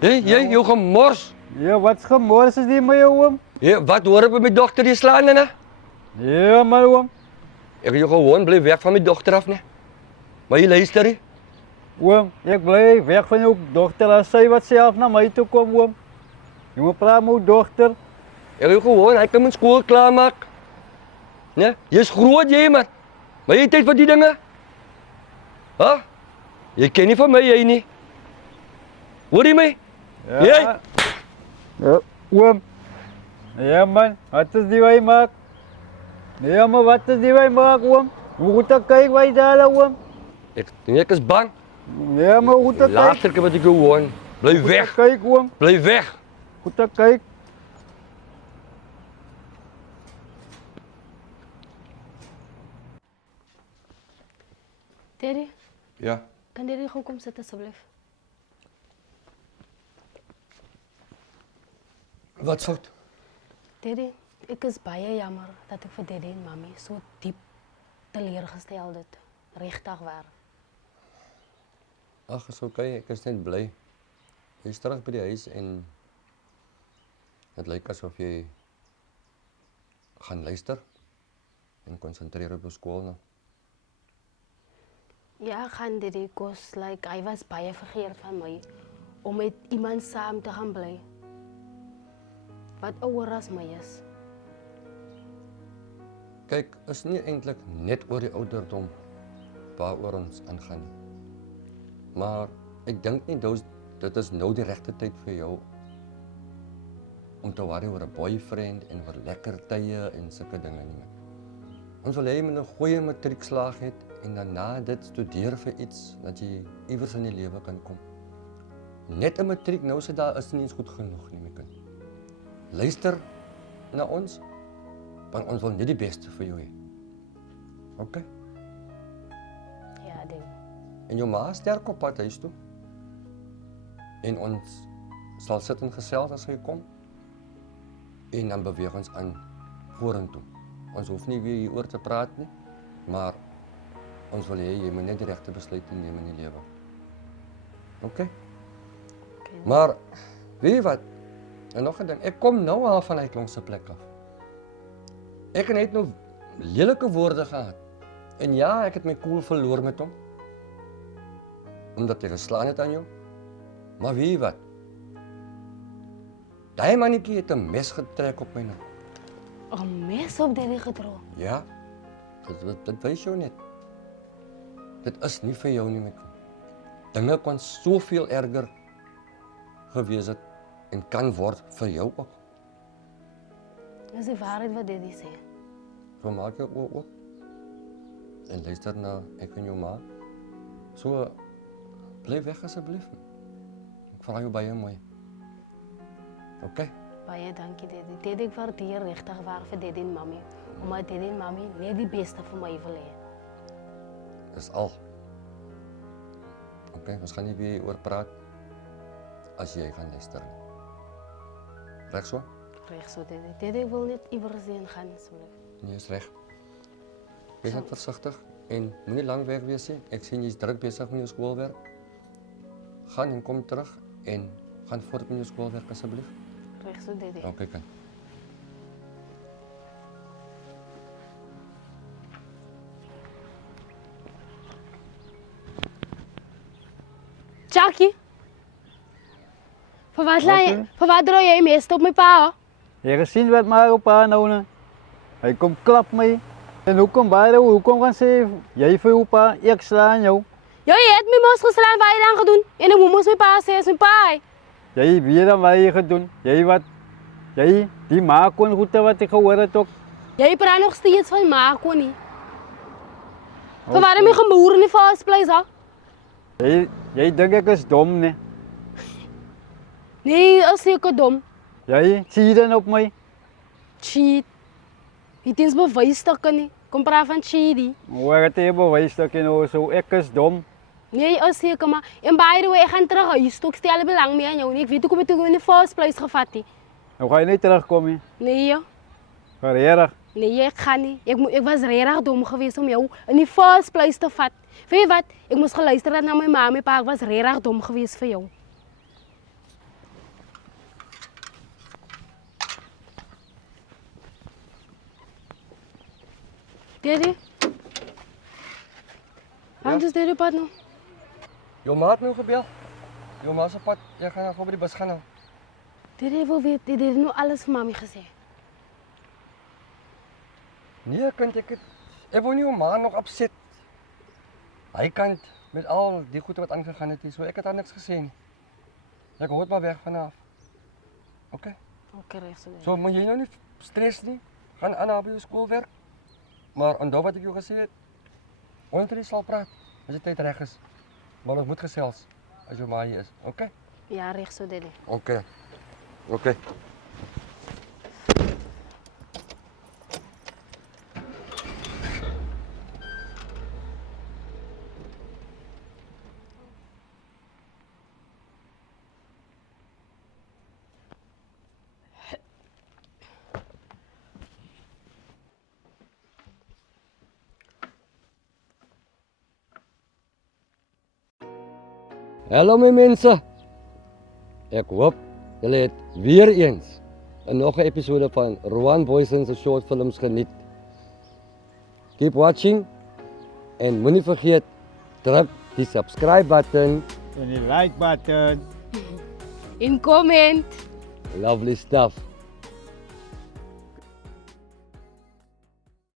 Jy, jou gemors. Ja, wat's gemors is die my oom? Wat hoor ek met my dogter die slaan ne? Ja, my oom. Ek jou gewoon bly weg van my dogter af ne. Maar jy luister nie. Oom, ek bly weg van jou dogter as sy wat self na my toe kom, oom. Jy moet praat met jou dogter. Ek jou gewoon, hy kan my skool klaarmaak. Ne? Jy's groot jy man. Maar jy het tyd vir die dinge? Ha? Jy ken nie van my jy nie. Hoor jy my? Jy? Ja, oom. Ja man, wat is die wij maak? Ja maar wat is die wij maak, oom? Hoe goed ek kyk wij daar, oom? Ek is bang. Ja maar hoe goed ek kyk? Later wat ek jou hoor. Bly weg. Goed ek kyk, oom. Bly weg. Goed ek kyk. Daddy, Ja. kan Daddy gou kom sit asseblief? Wat fout? Daddy, ek is baie jammer dat ek vir Daddy en Mami so diep teleurgestel het. Regtig waar. Ag, is okay, ek is net bly. Jy's terug by die huis en dit lyk asof jy gaan luister en konsentreer op jou skool nou. Ja, gaan Daddy, kos, like, hy was baie vergeet van my om met iemand saam te gaan bly. Wat ouer as my is. Kyk, is nie eintlik net oor die ouderdom waaroor ons aangaan nie. Maar ek dink nie dit is nou die regte tyd vir jou om te worry oor 'n boyfriend en oor lekker tye en sulke dinge nie. Ons wil hê jy moet 'n goeie matriekslaag hê en daarna dit studeer vir iets dat jy iewers in die lewe kan kom. Net 'n matriek nou se daar is nie eens goed genoeg nie, my kind. Luister na ons, want ons wil net die beste vir jou hê. Okay? Ja, Daddy. En jou ma is sterk op pad huis toe. En ons sal sit en gesels as hy kom. En dan beweeg ons aan vorentoe. Ons hoef nie weer hieroor te praat nie, maar ons wil hê jy moet net die regte besluite neem in die lewe. Okay? Maar weet jy wat? En nog 'n ding, ek kom nou al van uit Klong se plek af. Ek het net nou lelike woorde gehad. En ja, ek het my koel verloor met hom. Omdat hy geslaan het aan jou. Maar weet jy wat? Daai mannetjie het 'n mes getrek op my nek. 'n Mes op Daddy gedra. Ja. Dit wys jou net. Dit is nie vir jou nie, my kind. Dinge kon soveel erger gewees het en kan word vir jou ook. Dis die waarheid wat Daddy sê. So maak jou oë oop. En luister na ek en jou ma. So bly weg asseblief. Ek vra jou baie mooi. Okay? Baie dankie Daddy. Daddy, ek waardeer regtig waar vir Daddy en Mami. Omdat Daddy en Mami net die beste vir my wil hê. Dis al. Okay, ons gaan nie weer oor praat as jy gaan luister. Reg so? Reg so Daddy. Daddy, ek wil net iewers heen gaan asseblief. Nee, is reg. Wees net versigtig en moenie lank weg wees nie. Ek sien jy's druk besig met jou skoolwerk. Gaan en kom terug en gaan voort met jou skoolwerk asseblief. Reg so Daddy. Okay, kan. Jackie. Vir wat draai jy meeste op my pa? Jy gesien wat maar op haar nou ne? Hy kom klap my. En hoekom gaan sê jy vir jou pa, ek slaan jou? Jy het my mos geslaan, wat jy dan gedoen? En ek moet my pa sê, is my pa. Jy weet dan wat jy gedoen. Jy die maakon goede wat ek gehoor het ook. Jy praat nog steeds van maakon nie. Vir waarom jy geboor in die first place, ha? Jy dink ek is dom, ne? Nee, is seker dom. Jy cheat dan op my. Cheat. Jy tens bewysstukke nie. Kom praat van cheatie. Hoe het jy bewysstukke nou so? Ek is dom. Nee, is seker maar. En by the way, ek gaan terug huis toe. Ek stel belang meer aan jou nie. Ek weet hoe kom jy toe in die first place gevat nie. Nou ga jy nie terugkom nie. Nee, Regtig? nee, ek gaan nie. Ek was regtig dom geweest om jou in die first place te vat. Weet jy wat? Ek moes geluister het na my ma en my pa. Ek was regtig dom geweest vir jou. Daddy? Waarom is Daddy op pad nou? Jou ma het nou gebel. Jou ma is op pad. Jy gaan gou by die bus gaan haal. Daddy wil weet, Daddy het nou alles vir mami gesê. Nee, kind, ek wil nie jou ma nog opset. Hy kan met al die goede wat aangegaan het, so ek het haar niks gesê nie. Ek hoor maar weg vanaf. Okay. Okay, reg so. So moet jy nou nie stres nie. Gaan aan by jou skoolwerk. Maar onthou wat ek jou gesê het. Ons sal praat as die tyd reg is. Maar ons moet gesels as jou ma hier is. Okay? Ja, reg so, Daddy. Okay. Okay. Hallo my mense. Ek hoop julle het weer eens 'n nog 'n episode van Rowan Boysen se short films geniet. Keep watching en moenie vergeet druk die subscribe button. En die like button. In comment. Lovely stuff.